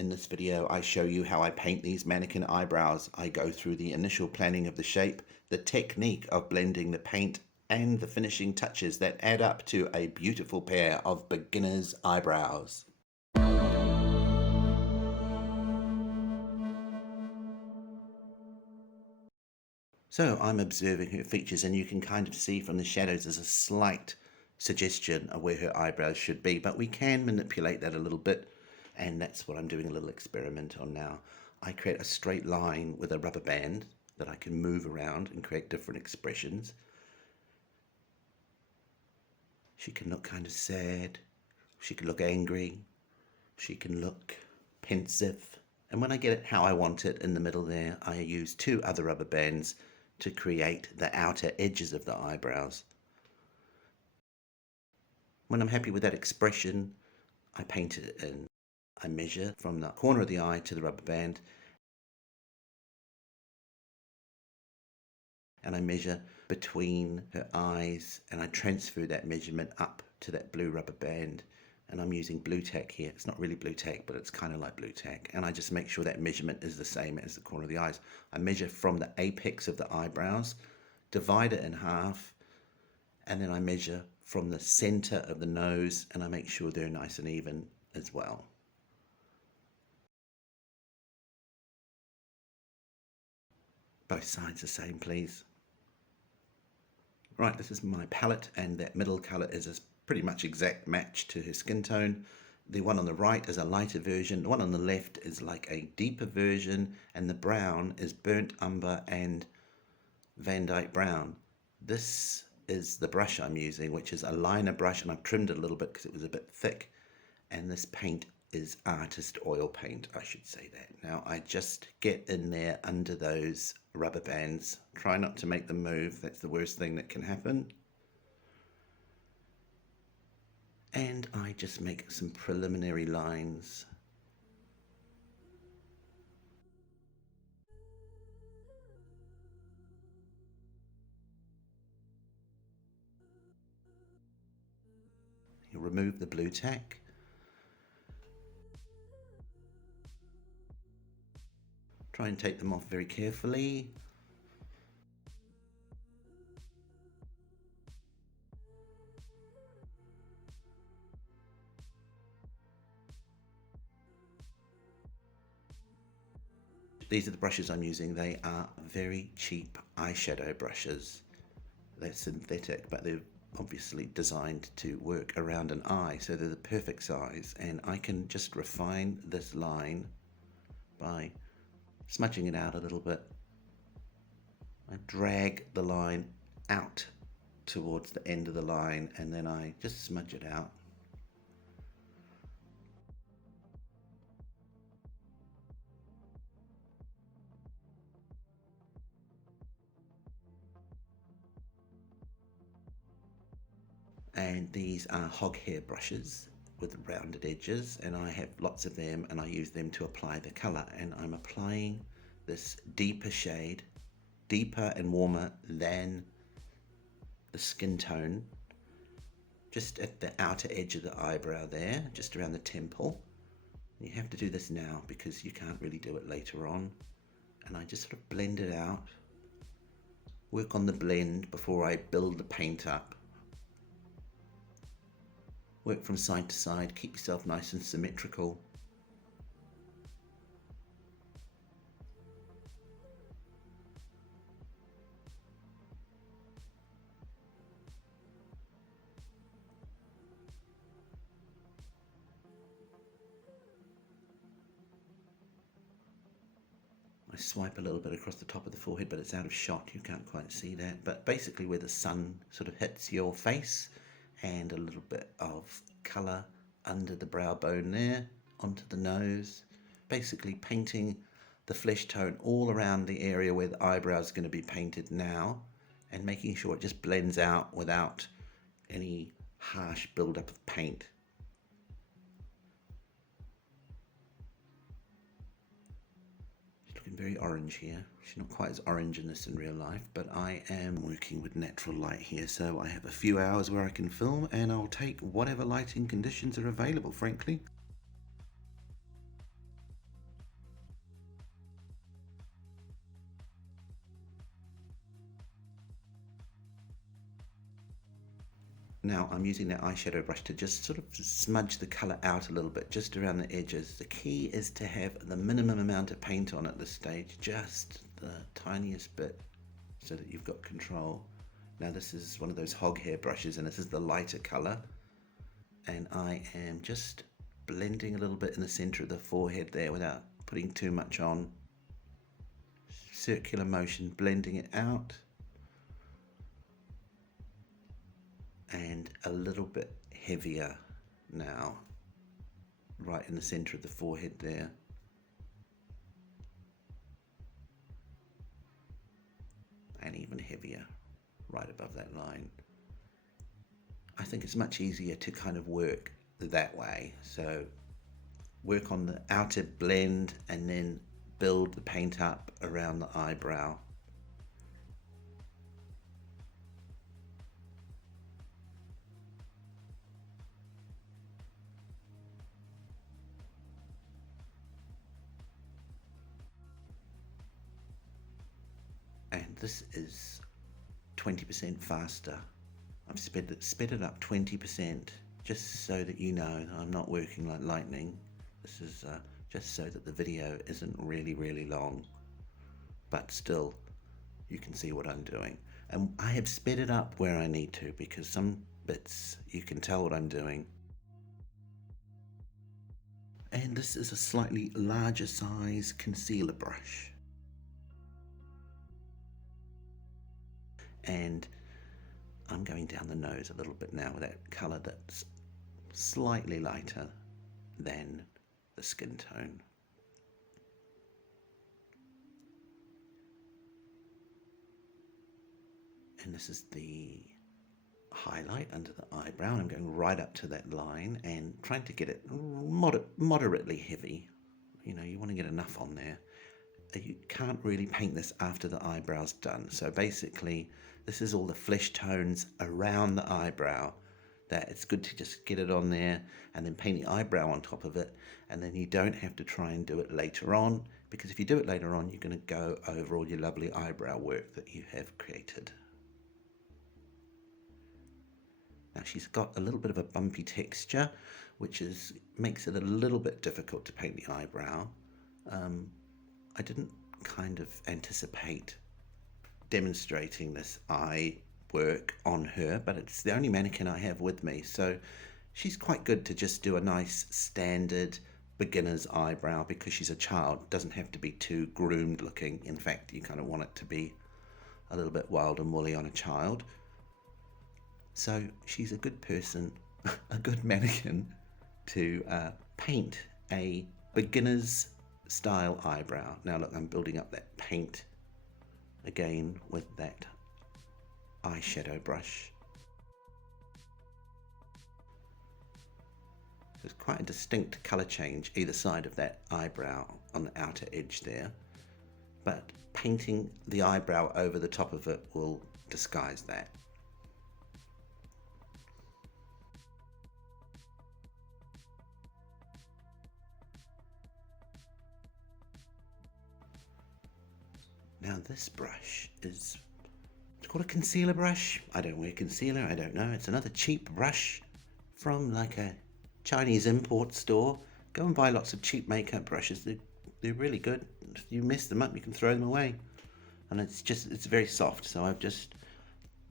In this video, I show you how I paint these mannequin eyebrows. I go through the initial planning of the shape, the technique of blending the paint, and the finishing touches that add up to a beautiful pair of beginner's eyebrows. So I'm observing her features, and you can kind of see from the shadows there's a slight suggestion of where her eyebrows should be, but we can manipulate that a little bit. And that's what I'm doing a little experiment on now. I create a straight line with a rubber band that I can move around and create different expressions. She can look kind of sad, she can look angry, she can look pensive. And when I get it how I want it in the middle there, I use two other rubber bands to create the outer edges of the eyebrows. When I'm happy with that expression, I paint it in. I measure from the corner of the eye to the rubber band, and I measure between her eyes, and I transfer that measurement up to that blue rubber band. And I'm using blue tack here. It's not really blue tack, but it's kind of like blue tack. And I just make sure that measurement is the same as the corner of the eyes. I measure from the apex of the eyebrows, divide it in half, and then I measure from the center of the nose, and I make sure they're nice and even as well. Both sides the same, please. Right, this is my palette, and that middle colour is a pretty much exact match to her skin tone. The one on the right is a lighter version, the one on the left is like a deeper version, and the brown is burnt umber and Van Dyke brown. This is the brush I'm using, which is a liner brush, and I've trimmed it a little bit because it was a bit thick. And this paint is artist oil paint, I should say that. Now I just get in there under those rubber bands. Try not to make them move, that's the worst thing that can happen. And I just make some preliminary lines. You remove the blue tack. Try and take them off very carefully. These are the brushes I'm using. They are very cheap eyeshadow brushes. They're synthetic, but they're obviously designed to work around an eye, so they're the perfect size. And I can just refine this line by smudging it out a little bit. I drag the line out towards the end of the line, and then I just smudge it out. And these are hog hair brushes with rounded edges, and I have lots of them, and I use them to apply the color. And I'm applying this deeper shade, deeper and warmer than the skin tone, just at the outer edge of the eyebrow there, just around the temple. And you have to do this now because you can't really do it later on. And I just sort of blend it out, work on the blend before I build the paint up. Work from side to side, keep yourself nice and symmetrical. I swipe a little bit across the top of the forehead, but it's out of shot, you can't quite see that. But basically where the sun sort of hits your face, and a little bit of colour under the brow bone there, onto the nose. Basically painting the flesh tone all around the area where the eyebrow is going to be painted now, and making sure it just blends out without any harsh build-up of paint. Very orange here. She's not quite as orange in this in real life, but I am working with natural light here, so I have a few hours where I can film, and I'll take whatever lighting conditions are available, frankly. Now I'm using that eyeshadow brush to just sort of smudge the colour out a little bit, just around the edges. The key is to have the minimum amount of paint on at this stage, just the tiniest bit, so that you've got control. Now this is one of those hog hair brushes, and this is the lighter colour. And I am just blending a little bit in the centre of the forehead there without putting too much on. Circular motion, blending it out. And a little bit heavier now, right in the centre of the forehead there. And even heavier right above that line. I think it's much easier to kind of work that way. So work on the outer blend and then build the paint up around the eyebrow. And this is 20% faster. I've sped it up 20% just so that you know that I'm not working like lightning. This is just so that the video isn't really long, but still you can see what I'm doing. And I have sped it up where I need to, because some bits you can tell what I'm doing. And this is a slightly larger size concealer brush. And I'm going down the nose a little bit now with that colour that's slightly lighter than the skin tone. And this is the highlight under the eyebrow, and I'm going right up to that line and trying to get it moderately heavy. You know, you want to get enough on there. You can't really paint this after the eyebrow's done. So basically, this is all the flesh tones around the eyebrow, that it's good to just get it on there and then paint the eyebrow on top of it, and then you don't have to try and do it later on, because if you do it later on, you're going to go over all your lovely eyebrow work that you have created. Now she's got a little bit of a bumpy texture, which makes it a little bit difficult to paint the eyebrow. I didn't kind of anticipate demonstrating this eye work on her, but it's the only mannequin I have with me, so she's quite good to just do a nice standard beginner's eyebrow, because she's a child. It doesn't have to be too groomed looking. In fact, you kind of want it to be a little bit wild and woolly on a child. So she's a good person, a good mannequin to paint a beginner's style eyebrow. Now look, I'm building up that paint again with that eyeshadow brush. There's quite a distinct colour change either side of that eyebrow on the outer edge there, but painting the eyebrow over the top of it will disguise that. Now this brush it's called a concealer brush. I don't wear concealer, I don't know. It's another cheap brush from like a Chinese import store. Go and buy lots of cheap makeup brushes. They're really good. If you mess them up, you can throw them away. And it's very soft, so I'm just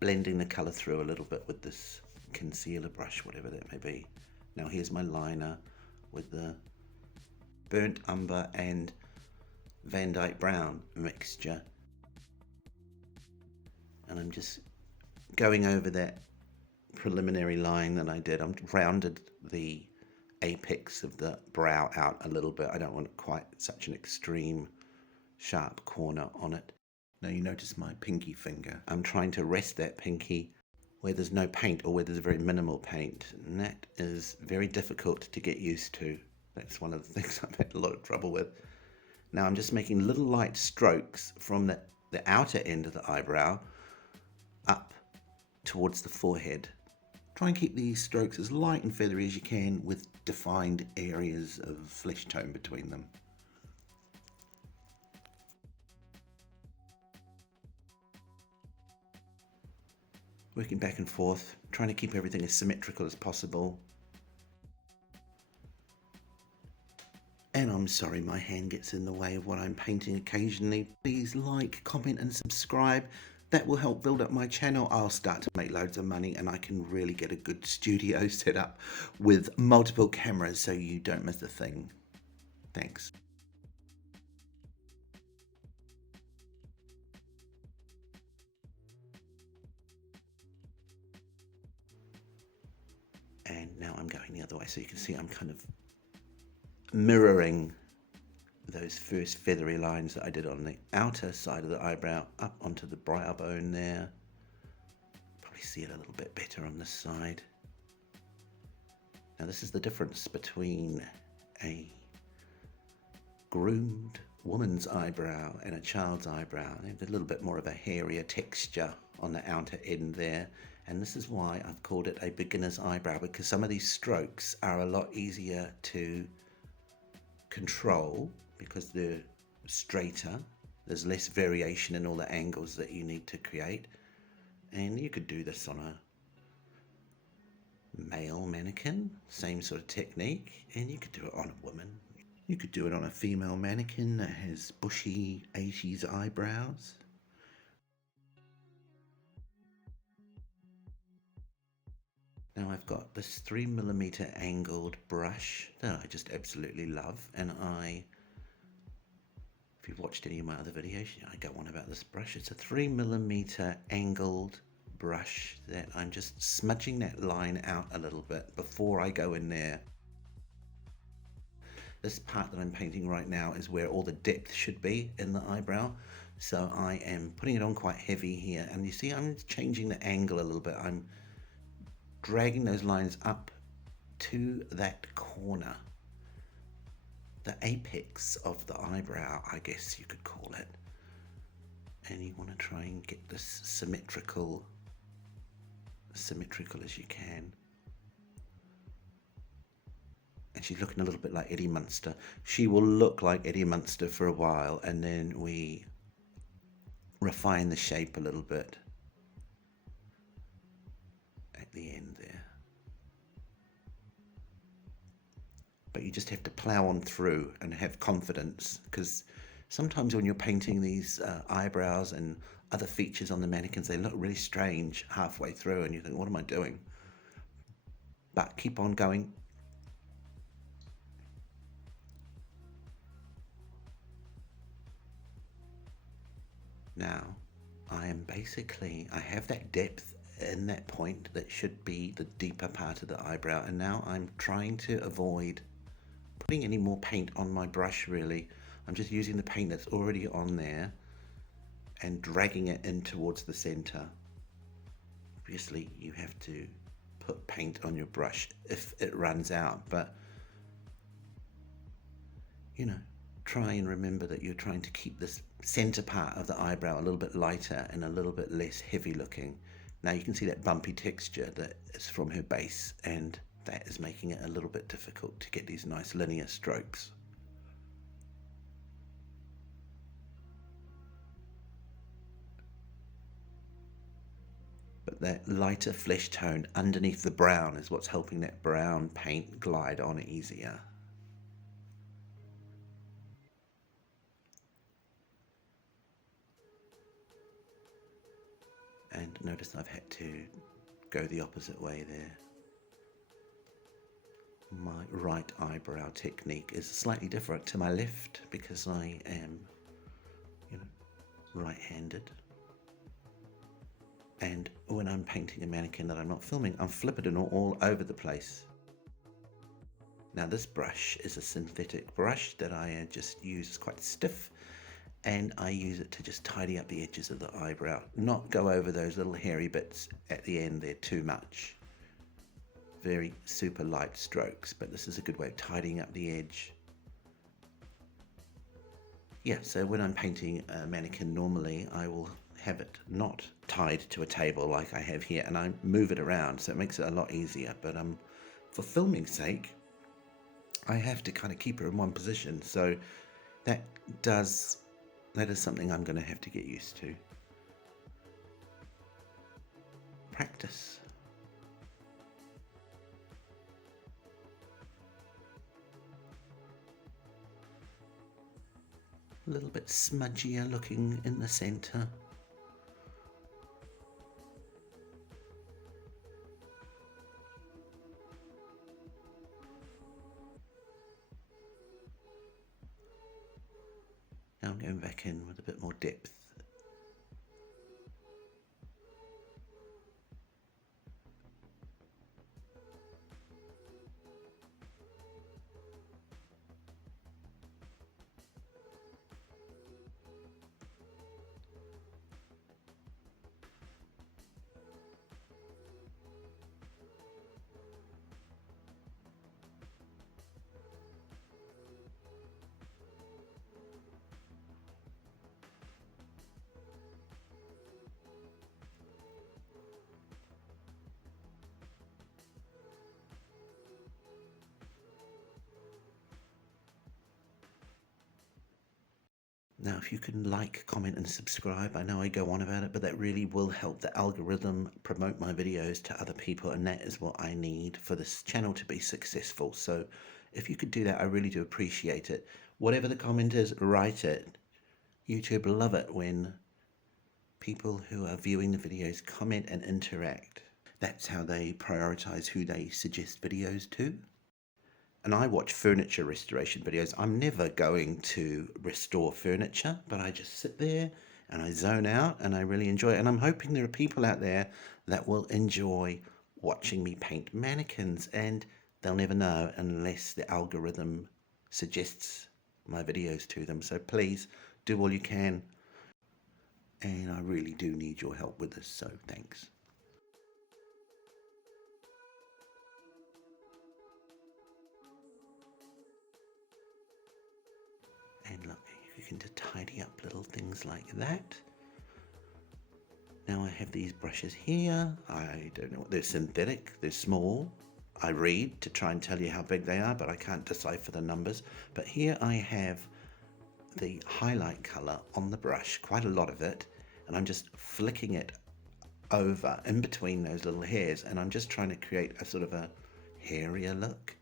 blending the colour through a little bit with this concealer brush, whatever that may be. Now here's my liner with the burnt umber and Van Dyke Brown mixture, and I'm just going over that preliminary line that I did. I'm rounded the apex of the brow out a little bit. I don't want quite such an extreme sharp corner on it. Now you notice my pinky finger. I'm trying to rest that pinky where there's no paint, or where there's very minimal paint, and that is very difficult to get used to. That's one of the things I've had a lot of trouble with. Now I'm just making little light strokes from the outer end of the eyebrow up towards the forehead. Try and keep these strokes as light and feathery as you can, with defined areas of flesh tone between them. working back and forth, trying to keep everything as symmetrical as possible. And I'm sorry my hand gets in the way of what I'm painting occasionally. Please like, comment and subscribe. That will help build up my channel. I'll start to make loads of money and I can really get a good studio set up with multiple cameras so you don't miss a thing. Thanks. And now I'm going the other way so you can see I'm kind of mirroring those first feathery lines that I did on the outer side of the eyebrow up onto the brow bone there. Probably see it a little bit better on this side. Now this is the difference between a groomed woman's eyebrow and a child's eyebrow. They have a little bit more of a hairier texture on the outer end there, and this is why I've called it a beginner's eyebrow, because some of these strokes are a lot easier to control because they're straighter. There's less variation in all the angles that you need to create, and you could do this on a male mannequin, same sort of technique, and you could do it on a woman. You could do it on a female mannequin that has bushy 80s eyebrows. Now I've got this 3mm angled brush that I just absolutely love, and if you've watched any of my other videos, I go on about this brush. It's a 3mm angled brush that I'm just smudging that line out a little bit before I go in there. This part that I'm painting right now is where all the depth should be in the eyebrow. So I am putting it on quite heavy here, and you see I'm changing the angle a little bit. I'm dragging those lines up to that corner, the apex of the eyebrow, I guess you could call it. And you want to try and get this symmetrical as you can. And she's looking a little bit like Eddie Munster. She will look like Eddie Munster for a while, and then we refine the shape a little bit at the end there. But you just have to plow on through and have confidence, because sometimes when you're painting these eyebrows and other features on the mannequins, they look really strange halfway through and you think, what am I doing? But keep on going. Now I have that depth in that point that should be the deeper part of the eyebrow, and now I'm trying to avoid putting any more paint on my brush really. I'm just using the paint that's already on there and dragging it in towards the center. Obviously you have to put paint on your brush if it runs out, but try and remember that you're trying to keep this center part of the eyebrow a little bit lighter and a little bit less heavy looking. Now you can see that bumpy texture that is from her base, and that is making it a little bit difficult to get these nice linear strokes. But that lighter flesh tone underneath the brown is what's helping that brown paint glide on easier. And notice I've had to go the opposite way there. My right eyebrow technique is slightly different to my left because I am, right-handed. And when I'm painting a mannequin that I'm not filming, I'm flipping it all over the place. Now this brush is a synthetic brush that I just use. It's quite stiff, and I use it to just tidy up the edges of the eyebrow, not go over those little hairy bits at the end there too much. Very super light strokes, but this is a good way of tidying up the edge. Yeah, so when I'm painting a mannequin normally, I will have it not tied to a table like I have here, and I move it around, so it makes it a lot easier. But for filming's sake, I have to kind of keep her in one position, so that is something I'm going to have to get used to. practice. A little bit smudgier looking in the center. Now I'm going back in with a bit more depth. Now, if you can like, comment, and subscribe, I know I go on about it, but that really will help the algorithm promote my videos to other people, and that is what I need for this channel to be successful. So if you could do that, I really do appreciate it. Whatever the comment is, write it. YouTube love it when people who are viewing the videos comment and interact. That's how they prioritize who they suggest videos to. And I watch furniture restoration videos. I'm never going to restore furniture, but I just sit there and I zone out and I really enjoy it. And I'm hoping there are people out there that will enjoy watching me paint mannequins, and they'll never know unless the algorithm suggests my videos to them. So please do all you can. And I really do need your help with this, so thanks. And look, you can just tidy up little things like that. Now I have these brushes here. I don't know, they're synthetic, they're small. I read to try and tell you how big they are, but I can't decipher the numbers. But here I have the highlight color on the brush, quite a lot of it, and I'm just flicking it over in between those little hairs, and I'm just trying to create a sort of a hairier look.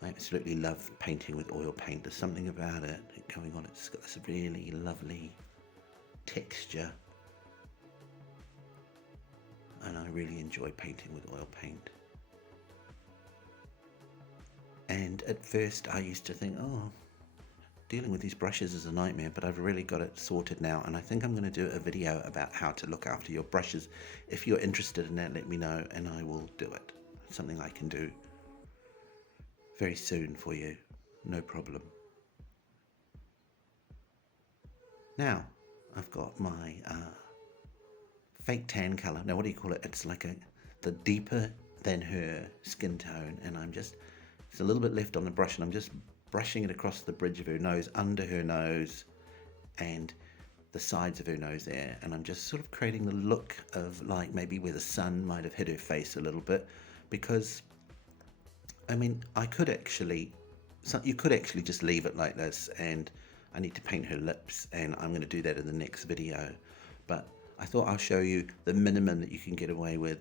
I absolutely love painting with oil paint. There's something about it going on. It's got this really lovely texture. And I really enjoy painting with oil paint. And at first I used to think, oh, dealing with these brushes is a nightmare, but I've really got it sorted now. And I think I'm going to do a video about how to look after your brushes. If you're interested in that, let me know and I will do it. It's something I can do very soon for you, no problem. Now I've got my fake tan color. Now what do you call it? It's like the deeper than her skin tone, and it's a little bit left on the brush, and I'm just brushing it across the bridge of her nose, under her nose, and the sides of her nose there, and I'm just sort of creating the look of like maybe where the sun might have hit her face a little bit, because I mean, you could actually just leave it like this, and I need to paint her lips, and I'm going to do that in the next video. But I thought I'll show you the minimum that you can get away with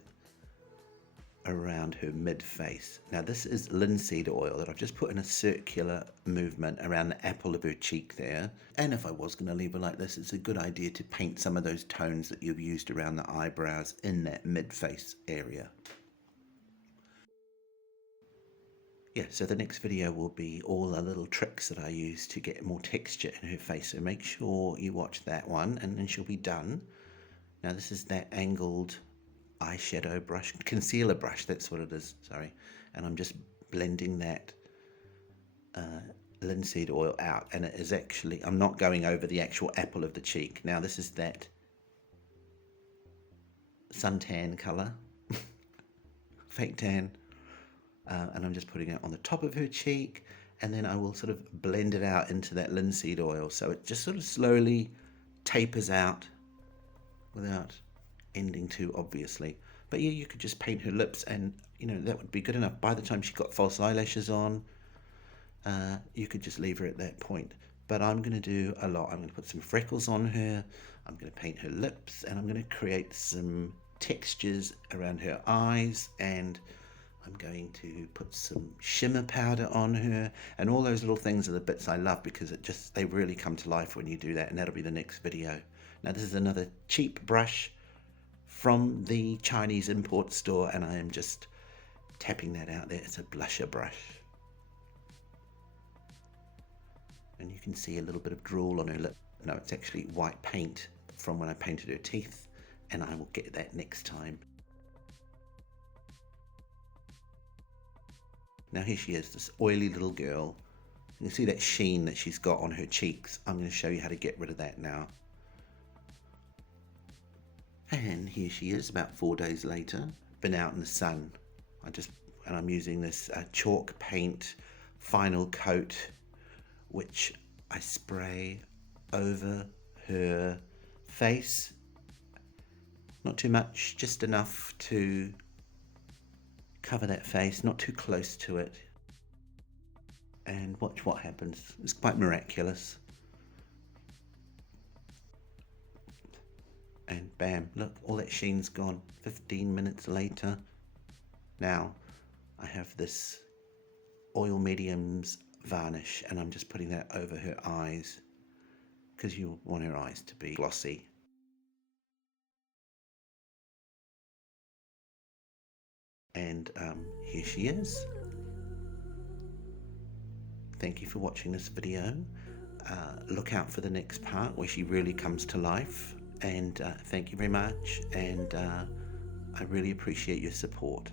around her mid-face. Now this is linseed oil that I've just put in a circular movement around the apple of her cheek there. And if I was going to leave her like this, it's a good idea to paint some of those tones that you've used around the eyebrows in that mid-face area. Yeah, so the next video will be all the little tricks that I use to get more texture in her face. So make sure you watch that one, and then she'll be done. Now this is that angled eyeshadow brush, concealer brush, that's what it is, sorry. And I'm just blending that linseed oil out, and it is actually, I'm not going over the actual apple of the cheek. Now this is that suntan color, fake tan. And I'm just putting it on the top of her cheek, and then I will sort of blend it out into that linseed oil so it just sort of slowly tapers out without ending too obviously. But yeah, you could just paint her lips and that would be good enough. By the time she got false eyelashes on, you could just leave her at that point. But I'm going to do a lot. I'm going to put some freckles on her, I'm going to paint her lips, and I'm going to create some textures around her eyes, and I'm going to put some shimmer powder on her, and all those little things are the bits I love because they really come to life when you do that, and that'll be the next video. Now this is another cheap brush from the Chinese import store, and I am just tapping that out there. It's a blusher brush. And you can see a little bit of drool on her lip. No, it's actually white paint from when I painted her teeth, and I will get that next time. Now here she is, this oily little girl. You can see that sheen that she's got on her cheeks. I'm going to show you how to get rid of that now. And here she is about 4 days later, been out in the sun. I'm using this chalk paint final coat, which I spray over her face. Not too much, just enough to cover that face, not too close to it. And watch what happens. It's quite miraculous. And bam, look, all that sheen's gone. 15 minutes later. Now I have this oil mediums varnish, and I'm just putting that over her eyes because you want her eyes to be glossy. And here she is. Thank you for watching this video. Look out for the next part where she really comes to life. And thank you very much, and I really appreciate your support.